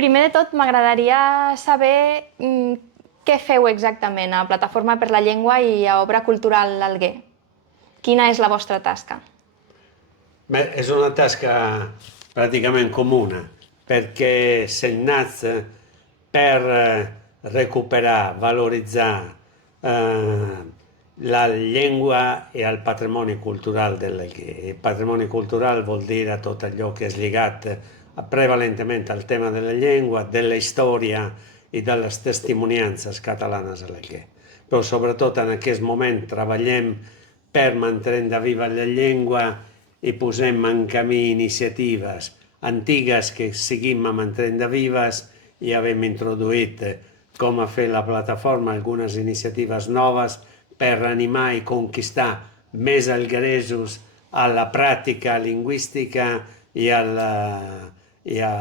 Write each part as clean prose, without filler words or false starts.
Primer de tot, m'agradaria saber què feu exactament a Plataforma per la Llengua i a Obra Cultural Alguer. Quina és la vostra tasca? Beh, és una tasca praticament comune, perché sei nato per recuperare, valorizzare la lingua e il patrimonio culturale dell'Alghè. Il patrimonio culturale vuol dire tutto ciò che è legato prevalentemente al tema della lingua, della storia e delle testimonianze catalane dell'Alghè. Però soprattutto in questo momento lavoriamo per mantenere viva la lingua e posem en camí iniciatives antigues que seguim mantenint vives i hem introduït com a fer la plataforma algunes iniciatives noves per animar i conquistar més algueresos a la pràctica lingüística i a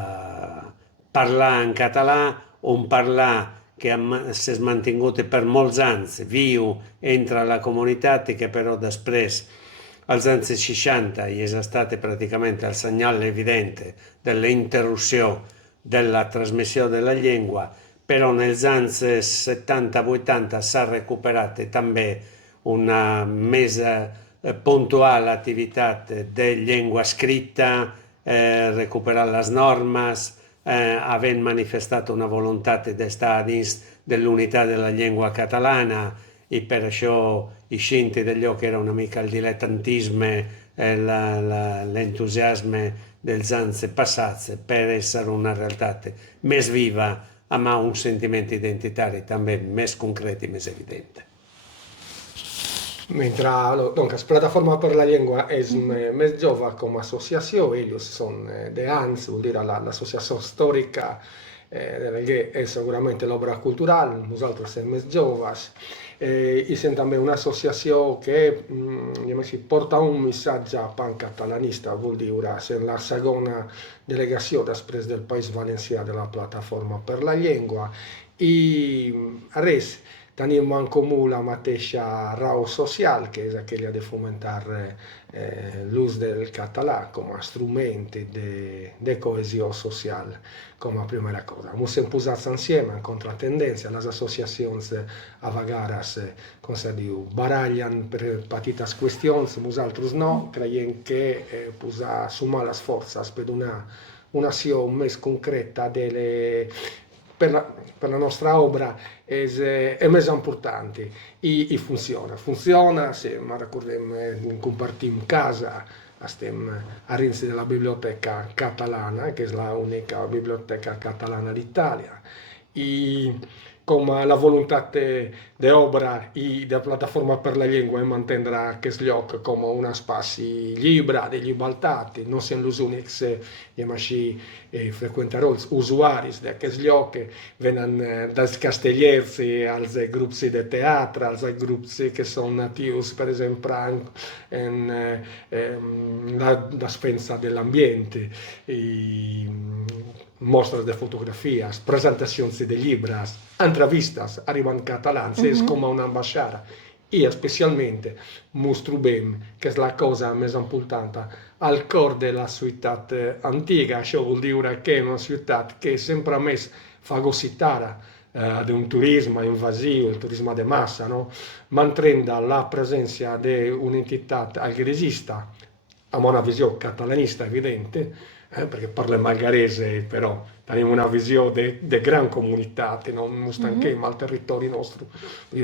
parlar en català, un parlar che si è mantenuto per molts anys viu entre la comunitat i che però després als anni 60 è stato praticamente il segnale evidente dell'interruzione della trasmissione della lingua, però negli anni 70-80 si è recuperata també una més puntuale attività di lingua scritta, recuperare le norme, avendo manifestato una volontà di stare dins dell'unità della lingua catalana e per això i scinti dell'io che era una mica il dilettantisme e l'entusiasme dels anni passati per essere una realtà més viva, ma un sentimento identitario també més concreto e més evidente. Mentre la Plataforma per la Llengua és més jove com a associació, ells són de anys, vuol dir l'associació històrica che è sicuramente l'opera culturale, nosaltres som més joves, i som també una associació que porta un missatge pancatalanista, vuol dire, som la segona delegació després del País Valencià de la Plataforma per la Llengua, i a res, tenim en comú la mateixa raó social, que és aquella de fomentar l'ús del català com a instrument de cohesió social, com a primera cosa. Ens hem posat insieme en contratendència, les associacions a vegades, com se diu, barallen per petites qüestions, nosaltres no, creiem que sumar les forces per donar una acció més concreta per la nostra opera è més important i funciona, se recordem, compartim casa, estem a dins de la Biblioteca Catalana, que és l'única biblioteca catalana d'Itàlia, i com la voluntat d'obra i de Plataforma per la Llengua em entendre aquest lloc com un espai lliure, de llibertat, no som els únics, diguem així, freqüentadors, usuaris d'aquest lloc, venen dels castellers als grups de teatre, als grups que són natius, per exemple, en la defensa de l'ambient, mostres de fotografies, presentacions de llibres, entrevistes arriben catalans, és com una ambaixada. I especialment ens trobem, que és la cosa més important, al cor de la ciutat antiga. Això vol dir que è una ciutat che è sempre més fagocitada d'un turisme invasivo, il turisme de massa, no? Mantenendo la presenza di un'entità algheresista, amb una visió catalanista evidente, perché parlem algarese, però tenim una visió de gran comunitat, non stanchiamo al territori nostre,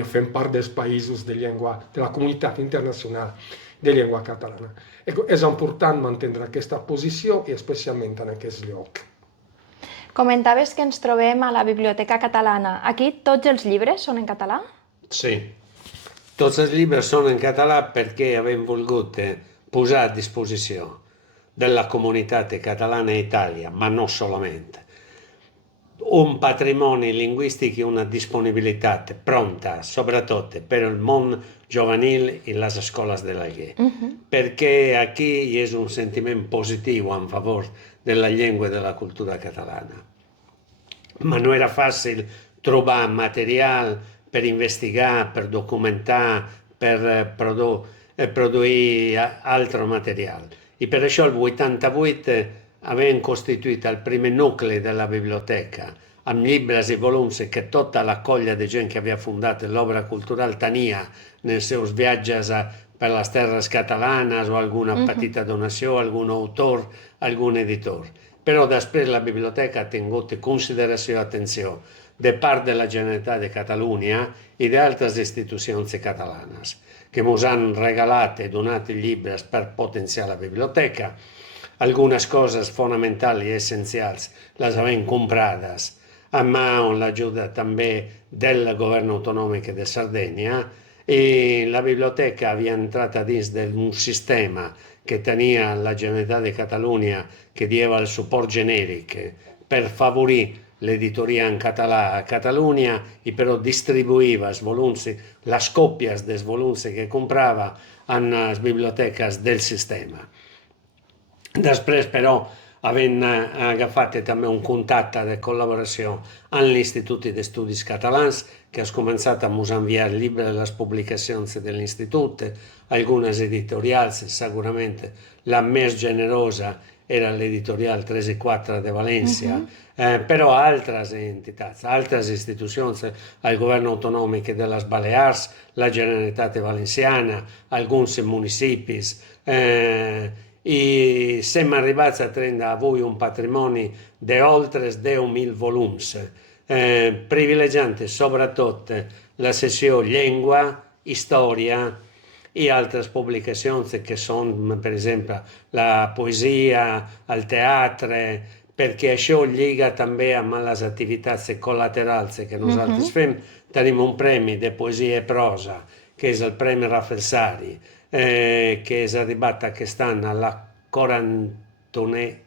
fem part dels països de la comunitat internacional de llengua catalana. És important mantenir aquesta posició i especialment en aquest lloc. Comentaves que ens trobem a la Biblioteca Catalana. Aquí tots els llibres són en català? Sí, tots els llibres són en català perquè abbiamo volgut posar a disposizione della comunità catalana in Italia, ma non solamente, un patrimonio linguistico e una disponibilità pronta, soprattutto per il mondo giovanile e le scuole dell'Alghè, perché qui è un sentimento positivo a favore della lingua e della cultura catalana. Ma non era facile trovare materiale per investigare, per documentare, per produire altro materiale. I per això il 88 avevano costituito il primo nucleo della biblioteca, amb llibres i volums che tutta la colla di gent che havia fundat l'obra cultural tenia nei seus viatges per les terres catalanes o alguna petita donació, algun autor, algun editor. Però després la biblioteca ha tingut consideració i atenció de part de la Generalitat de Catalunya i d'altres institucions catalanes que ens han regalat i donat llibres per potenciar la biblioteca. Algunes coses fonamentali i essencials les avem comprades amb l'ajuda també del governo autonòmic de Sardegna i la biblioteca havia entrat a dins d'un sistema che tenia la Generalitat de Catalunya che dieva il suport generic per favorire l'editoria in català a Catalunya i però distribuïva els volums, les còpies dels volums que comprava en les biblioteques del sistema. Després però havent agafat també un contacte de col·laboració amb l'Institut d'Estudis Catalans que ha començat a ens enviar llibres de les publicacions de l'Institut, algunes editorials, segurament la més generosa era l'editorial 3 i 4 de València, però altres entitats, altres istitucions, el govern autonòmic de les Balears, la Generalitat Valenciana, alguns municipis, i siamo arrivati a tenere avui un patrimoni di oltre 10.000 volums, privilegiando soprattutto la sezione llengua, storia e altre pubblicazioni che sono per esempio la poesia, il teatro, perché això lliga també amb les activitats collaterals que nosaltres fem. Tenim un premi de poesia i prosa, que és el Premi Rafael Sari, che è arrivata quest'anno alla 41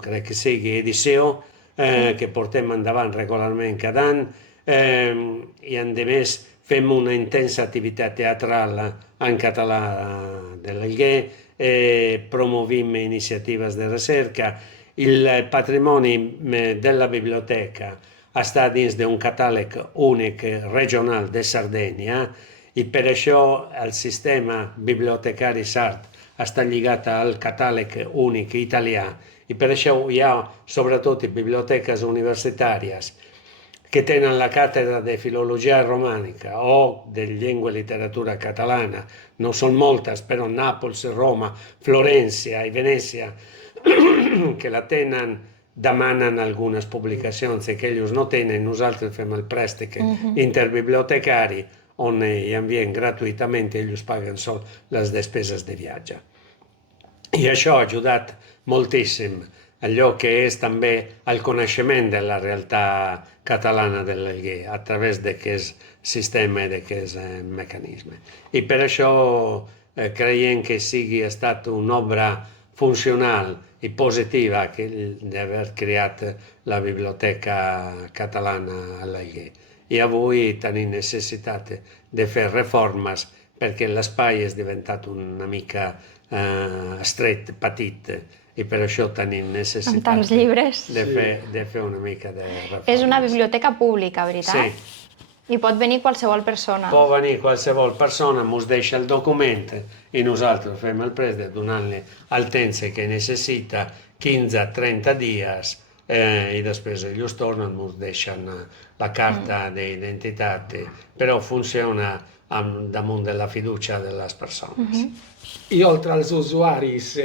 crec que sigui edició, que portem endavant regularment cada any, i a més fem una intensa activitat teatral en català de l'Alguer, promovim iniziatives de recerca. Il patrimoni della biblioteca està dins d'un catàleg únic regional de Sardegna i per això el sistema bibliotecari sard està lligat al catàleg únic italià i per això hi ha sobretot biblioteques universitàries che tenen la cattedra di filologia romanica o di lingua e letteratura catalana, non sono moltes, però Nàpols, Roma, Florència i Venècia, che la tenen, demanen algunes publicacions que ells no tenen, nosaltres fem el préstec interbibliotecari on hi envien gratuïtament i ells paguen sol les despeses de viatge. I això ha ajudat moltíssim allò que és també el coneixement de la realitat catalana de l'Alguer a través d'aquest sistema i d'aquest mecanisme. I per això creiem que sigui estat una obra funcional i positiva d'haver creat la Biblioteca Catalana a l'Alguer. I avui tenim necessitat de fer reformes perquè l'espai és diventat una mica estret, petit, i per això tenim necessitat amb tants llibres de fer una mica de reformes. És una biblioteca pública, veritat? Sí. I pot venir qualsevol persona? Pot venir qualsevol persona, ens deixa el document i nosaltres fem el préstec donant-li el temps que necessita, 15-30 dies, i després ells tornen, ens deixen la carta d'identitat, però funziona damunt della fiducia delle persone. Y oltre als usuaris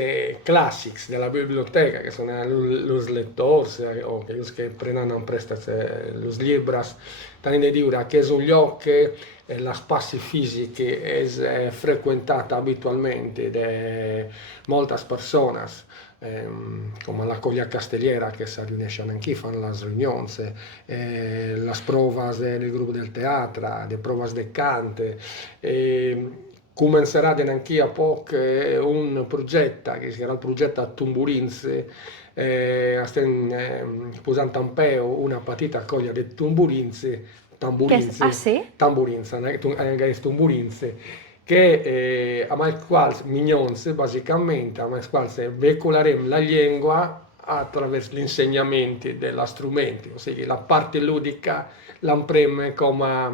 clàssics de la biblioteca, que són els lectors o aquells que prenen en préstec els llibres, tenim de dir que és un lloc que l'espai físic és freqüentat habitualment de moltes persones, com la Colla Castellera, che si riuniscono anche, fanno le riunioni, le prove del gruppo del teatro, le prove del canto. Comencerà anche a poco un progetto che sarà il progetto Tumburins, stiamo posando in peu una petita colla di tamburins, che amb els quals mignons, bàsicament, amb els quals vehicolarem la llengua attraverso l'insegnamento degli strumenti, o sigui, la parte ludica l'emprem com a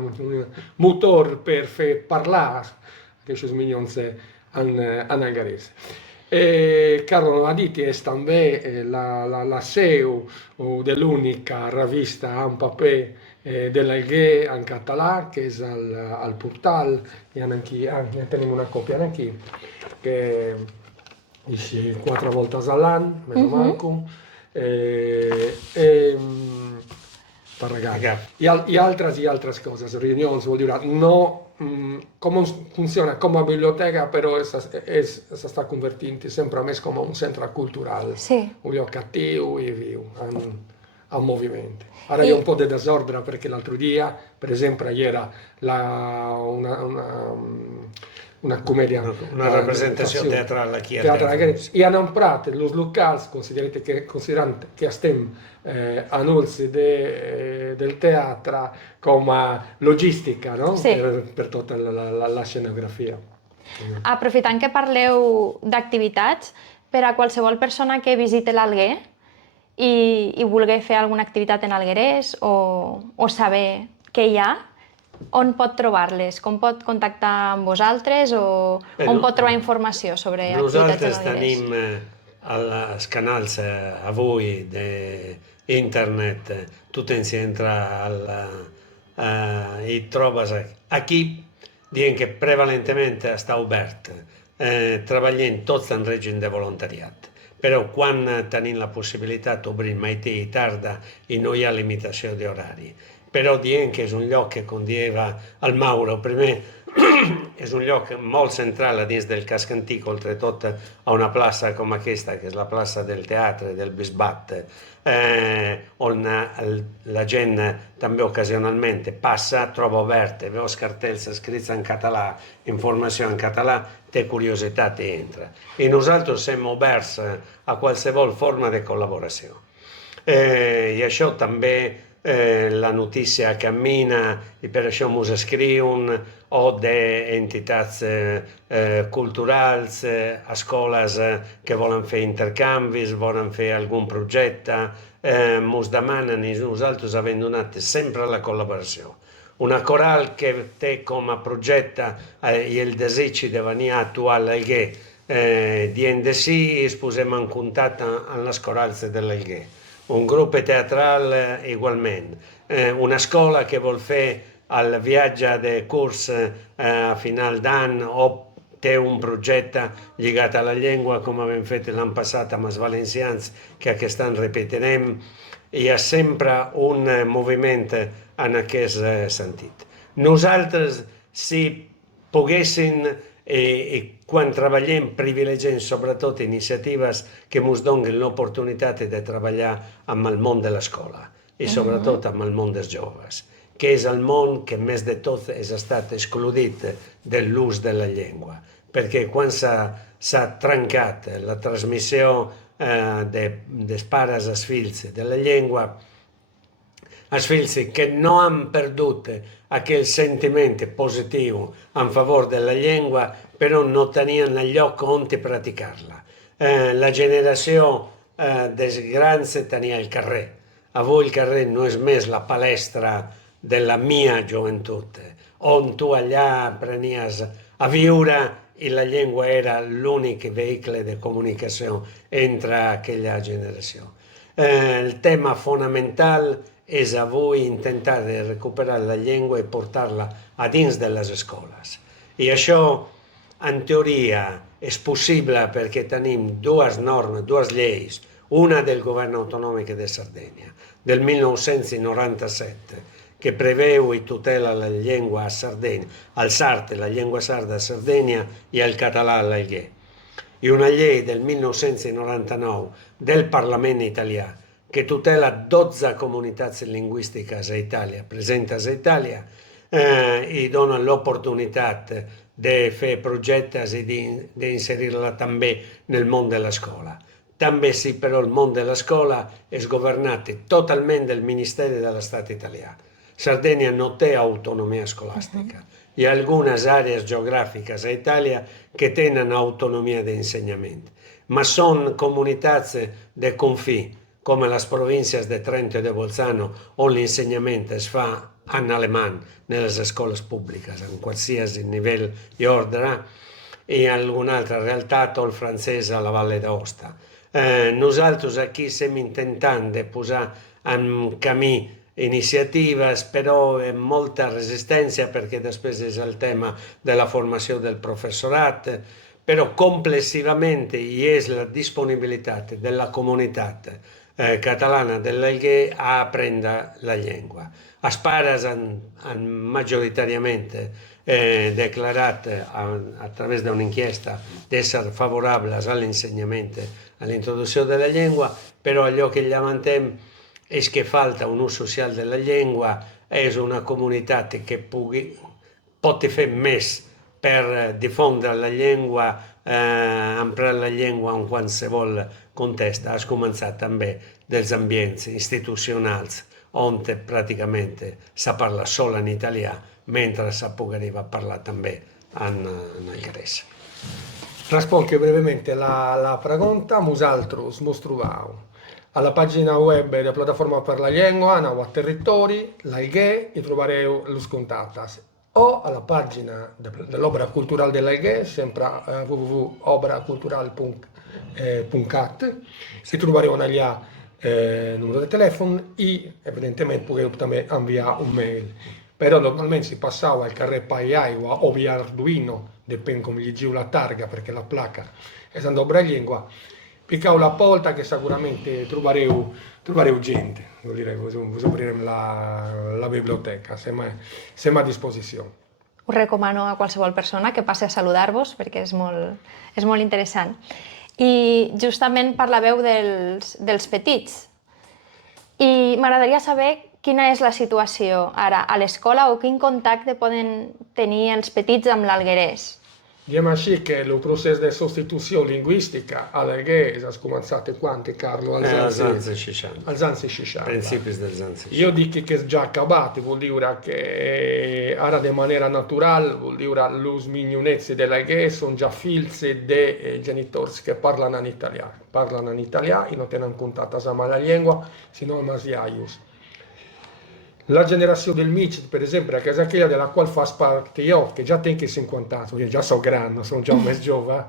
motor per fer parlar aquests mignons en algarès. Carlo Aditi è també la seu dell'unica rivista en paper dell'Alguer en català, que és el Portal. Ja tenim una còpia aquí, que esce 4 volte all'anno, més o manco. Per regalare. E altre cose, riunioni, vuol dire, no, come funziona come biblioteca, però sta convertendo sempre més com un centre cultural, un lloc attiu i viu, en movimento. Ara hi ha un po' di desordine perché l'altro dia, per esempio, era una commedia, una rappresentazione teatrale aquí i han emprat els locals, considerant que estem annunci del teatre com a logística, no? Per tota la scenografia. Aprofitant que parleu d'activitats, per a qualsevol persona que visiti l'Alguer i vulgui fer alguna activitat en alguerès o saber què hi ha, on pot trobar-les? Com pot contactar amb vosaltres o on pot trobar informació sobre activitats en Nosaltres alguerès? tenim els canals avui d'internet, tu tens que entrar i trobes aquí, dient que prevalentement està obert, treballem tots en règim de voluntariat. Però quan tenim la possibilitat obrim matí i tarda i no hi ha limitació d'horari. Però dient que és un lloc que, com dieva el Mauro, primer és un lloc molt central a dins del casc antic, oltretut a una plaça com aquesta, que és la plaça del teatre, del Bisbat, on la gent també ocasionalment passa, troba oberte, veu els cartells escrits en català, informació en català, té curiositat i entra. I nosaltres som oberts a qualsevol forma de col·laboració. I això també la notícia cammina i per això ens escriuen o d'entitats culturals, escoles que volen fer intercanvis, volen fer algun projecte, ens demanen i nosaltres hem donat sempre la col·laboració. Una coral que té com a projecte i el desig de venir a actuar a l'Alguer, dient de sí i es posem en contacte amb les corals de l'Alguer. Un grup teatral igualment, una scuola che vol fer el viatge de curs a final d'any o té un projecte lligat a la llengua, com hem fet l'any passat amb els valencians, que aquest any repetirem. Hi ha sempre un moviment en aquest sentit. Nosaltres, si poguéssim, i quan treballem privilegiem sobretot iniciatives que ens donin l'oportunitat de treballar amb el món de l'escola i sobretot amb el món dels joves, que és el món que més de tot ha estat excludit de l'ús de la llengua, perquè quan s'ha trencat la transmissió dels pares als fills de la llengua, els fills que no han perdut aquell sentiment positiu en favor de la llengua, però no tenien el lloc on praticar-la. La generació dels grans tenia el carrer. Avui el carrer no és més la palestra de la mia joventut, on tu allà aprenies a viure i la llengua era l'únic vehicle de comunicació entre aquella generació. El tema fonamental és avui intentar de recuperar la llengua i portar-la a dins de les escoles. I això, en teoria, és possible perquè tenim dues normes, dues lleis, una del govern autonòmic de Sardenya, del 1997, que preveu i tutela la llengua a Sardenya, el sard, la llengua sarda a Sardenya i el català a l'Alguer. I una llei del 1999 del Parlament italià, que tutela 12 comunitats lingüístiques a Itàlia, presentes a Itàlia, i dona l'opportunitat de fer projectes i d'inserir-la també nel món de l'escola. També sí, però el món de l'escola és governat totalment del Ministeri de l'Estat italià. Sardenya no té autonomia escolàstica. Hi ha algunes àrees geogràfiques a Itàlia que tenen autonomia d'insenyament, ma són comunitats de confí, com les províncies de Trento i de Bolzano, on l'insegnament es fa en alemany nelle escoles públiques, en qualsiasi nivell i ordre, in alcun'altra realtà il francese alla Valle d'Aosta. Nosaltres aquí estem intentant de posar en camí iniciatives, però amb molta resistència perquè després és el tema de la formació del professorat, però complessivament hi és la disponibilitat de la comunitat catalana de l'Alguer a aprendre la llengua. Els pares han majoritàriament declarat a través d'un'inchiesta d'essere favorables all'insegnamento, all'introduzione della lingua, però allò che lamentem és que falta un ús social de la llengua, és una comunitat que pot fer més per difondre la llengua, emprar la llengua en qualsevol context. Has començat també dels ambients institucionals on pràcticament se parla solo in italià, mentre se poteva parlare també en algherès. Rispondo brevemente la pregunta. Nosaltres mos trobau alla pagina web della piattaforma per la lingua, a territori, l'Alguer, e trovereu los contactes. O alla pagina dell'Opera Culturale dell'Alguer, sempre www.operacultural.cat, si trovereu allà il numero di telefono e evidentemente poteu també inviare un mail. Però normalmente si passava al carrer Paiaigua o via Arduino, dipende come gli giù la targa perché la placa è in opera lingua. Piccavo la porta che sicuramente trovereu gente, vuol dire, us obrirem la biblioteca, sem a disposició. Us recomano a qualsevol persona que passi a saludar-vos perquè és molt interessant. I justament parlàveu dels petits. I m'agradaria saber quina és la situació ara a l'escola o quin contacte poden tenir els petits amb l'alguerès. Diem així que il procés de sostitució lingüística all'Alguer ha començat quanti, Carlo? Als anys 60. Als anys 60. Principis dels anys 60. Io dico che è già accabato, vuol dire che ora di maniera naturale, vuol dire che le mignonezze dell'Alguer sono già figlie dei genitori che parlano in italiano. Parlano in italiano e non tenen contatto amb la lingua, sinó amb els iaios. La generazione del MIC, per esempio, che è quella della quale fa parte io, che già tengo 50 anni, io già sono grande, sono già un mese giovane,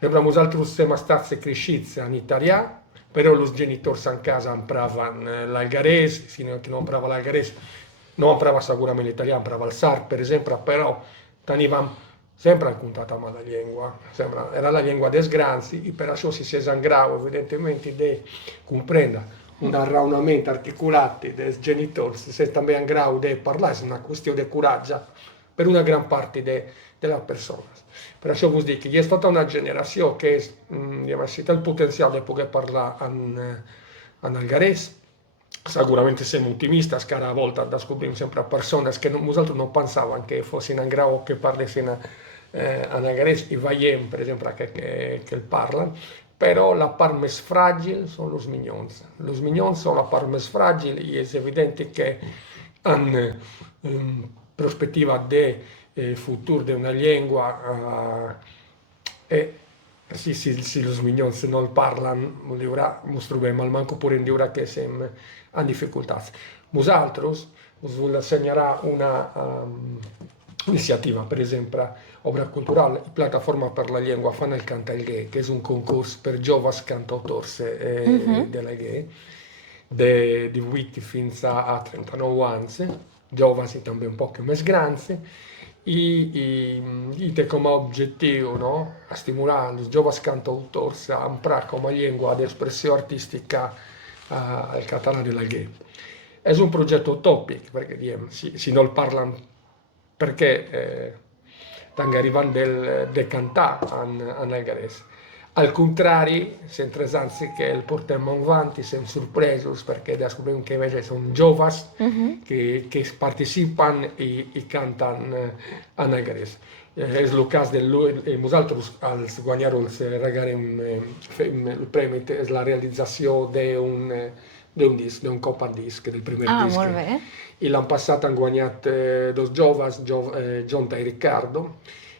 abbiamo altri siamo stati cresciuti in italiano, però i genitori in casa impravano l'algarese, fino a che non imprava l'algarese, non imprava sicuramente l'italiano, imprava il sardo, per esempio, però tenevamo sempre in contatto con la lingua, era la lingua dei sgranzi, e per questo si sangrava evidentemente di comprendere un ragionamento articolato dei genitori, se també in grado di parlare, è una questione di coraggio per una gran parte delle persone. Per questo vuol dire che è stata una generazione che ha il potenziale di poter parlare in algarese. Sicuramente siamo ottimisti, a volte scopriamo sempre persone che nosaltres non pensavamo che fossero in grado che parlassero in algarese, e vediamo per esempio che parlano. Però la part més fragile sono los mignons. Los mignons sono la part més fragile e è evidente che in prospettiva di futuro di una lingua se los mignons non parlano, ens trobem al manco pure in diure che siamo in difficoltà. Nosaltres us voglio segnalare una iniziativa, per esempio, Opera Culturale, Piattaforma per la Lingua fa nel Cantalguer, che è un concorso per giovani cantautori dell'Alguer, di 18 fino a 39 anni, giovani també un po' più grandi, e té come obiettivo, no? A stimolare i giovani cantautori a imparare come lingua di espressione artistica il catalano dell'Alguer. È un progetto utopico, perché si non parlano perché stanno arrivando del cantare in algarese. Al contrario, siamo anzi che il portiamo avanti, siamo sorpresi perché scopriamo che invece sono giovani che partecipano e cantano in algarese. È il caso di nosaltres al guadagnare il premio è la realizzazione di un disco, di un compact disc, del primo disco. Molt bé. E l'anno passato hanno guadagnato due giovani, Giunta e Riccardo,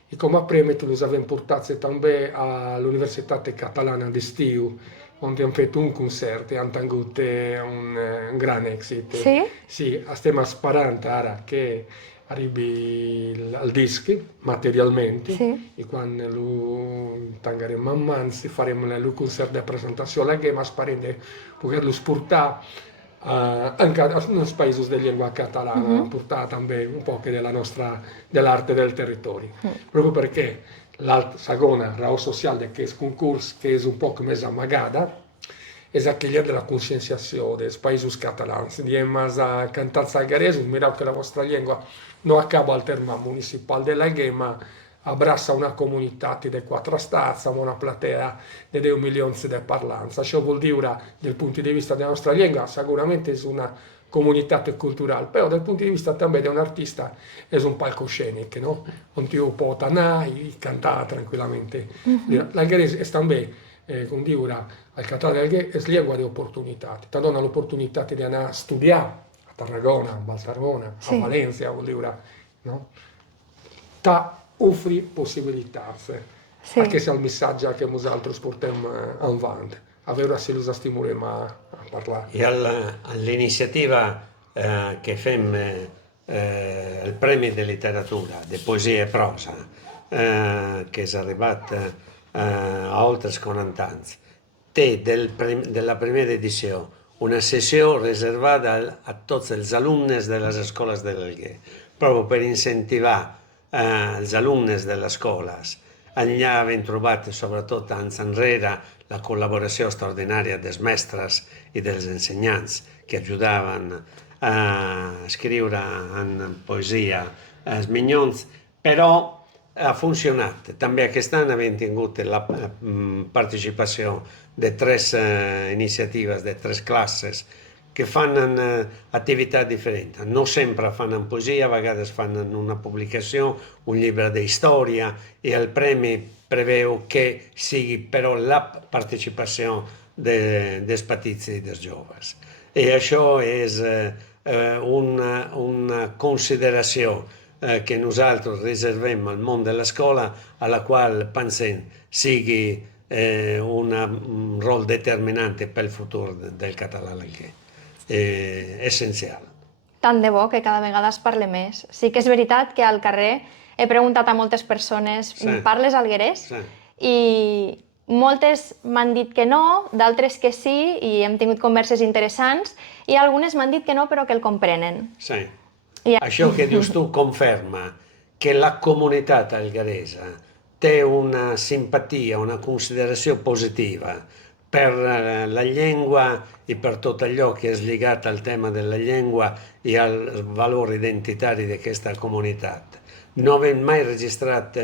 e come premio li abbiamo portati anche all'Università Catalana di Stiu, dove hanno fatto un concerto e hanno avuto un gran esito. Sì? Sì, stiamo sperando che arrivi al dischi materialmente Sì. e quando lo tangaremo a manzi faremo il concert di presentazione che ma sparende poterlo sportare anche nei paesi di lingua catalana, portare anche un po' dell'arte del territorio, proprio perché la seconda ragione sociale che è il concorso che è un po' come amagata es aquella de la conscienciació dels països catalans. Diem a cantar salgaresos, mireu que la vostra llengua no acaba al terme municipal de l'Alguer, ma abraça una comunitat de 4 estats amb una platea de 10 milions de parlants. Això vol dir, dal punt di vista della nostra llengua, sicurament és una comunitat cultural, però dal punt di vista també d'un artista és un palcoscenic, no? On tu pot anar i cantar tranquil·lament. L'alguerès és també com diu, al català d'Alguer és llengua d'oportunitat. Ti dona l'opportunità di andare a studiare a Tarragona, a Barcelona, Sí. a València, vuol dir, no? T'offri possibilitats. Sí. Aquest és el missatge que nosaltres portem en avant. A veure si els estimulem a parlar. I all'iniziativa che fem il Premi di Letteratura, di Poesia e Prosa, che è arrivato a oltre 40 anni, té della prima edició una sessió reservada a tots els alumnes de les escoles de l'Alguer, proprio per incentivar els alumnes de les escoles. Allà hem trobat, sobretot anys enrere, la collaboració extraordinària dels mestres i dels ensenyants que ajudaven a scriure en poesia els minyons, però ha funcionat. També aquest any hem tingut la participació de 3 iniziatives, de 3 classes que fan attività differenti. Non sempre fanno poesia, a vegades fanno una pubblicazione, un libro di storia e il premio preveu che sigui però la partecipazione dels petits i dels joves. E això és una consideració che nosaltres reservem al món de l'escola, a la qual pensem sigui un rol determinante pel futur del català alguer. Essencial. Tant de bo que cada vegada es parle més. Sí que és veritat que al carrer he preguntat a moltes persones, Sí. parles alguerès? Sí. I moltes m'han dit que no, d'altres que sí, i hem tingut converses interessants, i algunes m'han dit que no, però que el comprenen. Sí. I... Això que dius tu conferma che la comunitat algueresa té una simpatia, una consideració positiva per la llengua i per tot allò che és lligat al tema della llengua i al valore identitari d'aquesta comunitat. No hem mai registrat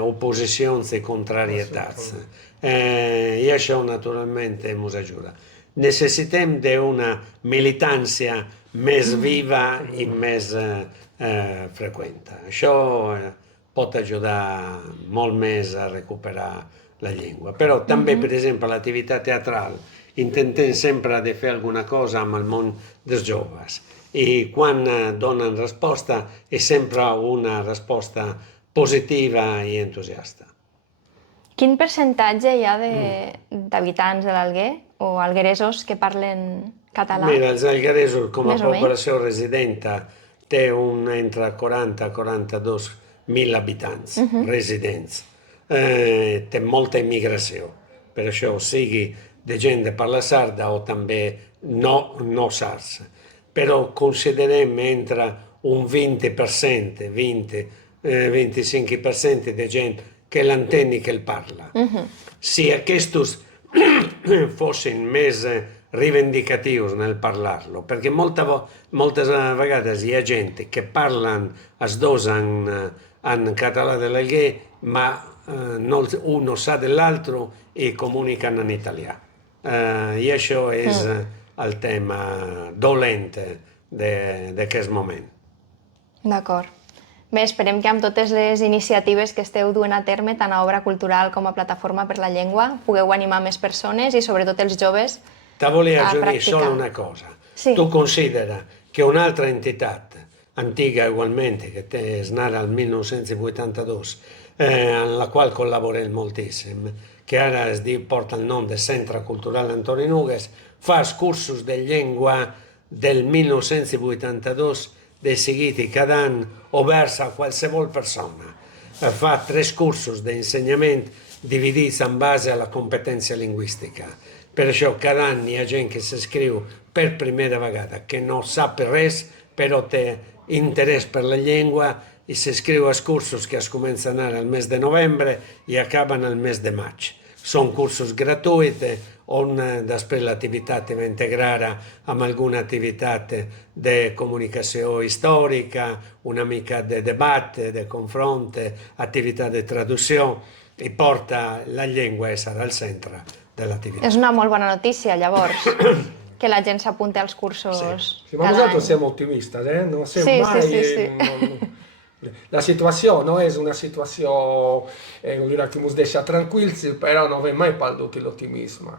opposicions i contrarietats. I això naturalment ens ajuda. Necessitem d'una militància més viva i més freqüente. Això pot ajudar molt més a recuperar la llengua. Però també, per exemple, l'attivitat teatral, intentem sempre de fer alguna cosa amb el món dels joves. I quan donen resposta è sempre una risposta positiva i entusiasta. Quin percentatge hi ha d'habitants de l'Alguer o algueresos que parlen català? Mira, els algueresos com a Més o menys. població residenta té entre 40 i 42 mil habitants residents. Té molta immigració, per això sigui de gent de parla sarda o també no sards. Però considerem entre un 20%, 20-25% de gent che l'entén i che el parla. Si aquests fossin més rivendicatius nel parlarlo, perché moltes vegades hi ha gent che parlen els dos en català de l'Alguer, ma uno sa dell'altro e comunicano in italià. I això és el tema dolent d'aquest moment. D'acord. Bé, esperem que amb totes les iniciatives que esteu duent a terme, tant a Obra Cultural com a Plataforma per la Llengua, pugueu animar més persones i sobretot els joves Te volia a aggiungere practicar. solo una cosa. Sì. Tu considera che un'altra entità antica ugualmente, che è nata nel 1982, alla quale collaborem moltissimo, che ara porta il nome del Centre Cultural Antoni Nugues, fa cursos de llengua del 1982 dei seguiti cada anno oberts a qualsevol persona. Fa 3 cursos di insegnamento dividiti in base alla competenza linguistica. Perciò cada anno hi ha gent che si iscriu per primera vegada, che non sap res, però té interès per la llengua i si iscriu als cursos que es comencen ara al mes de novembre i acaben al mes de maig. Són cursos gratuïts on després l'activitat va integrada amb alguna activitat de comunicació històrica, una mica de debat, de confront, attivitat de traducció i porta la llengua a essere al centre de l'activitat. És una molt bona notícia, llavors, que la gent s'apunti als cursos Sì, ma cada nosaltres any. siamo ottimistas, non siamo Sì, mai... sì, sì, sì. La situazione no, è una situazione che ci lascia tranquilli, però non è mai perduto l'ottimismo.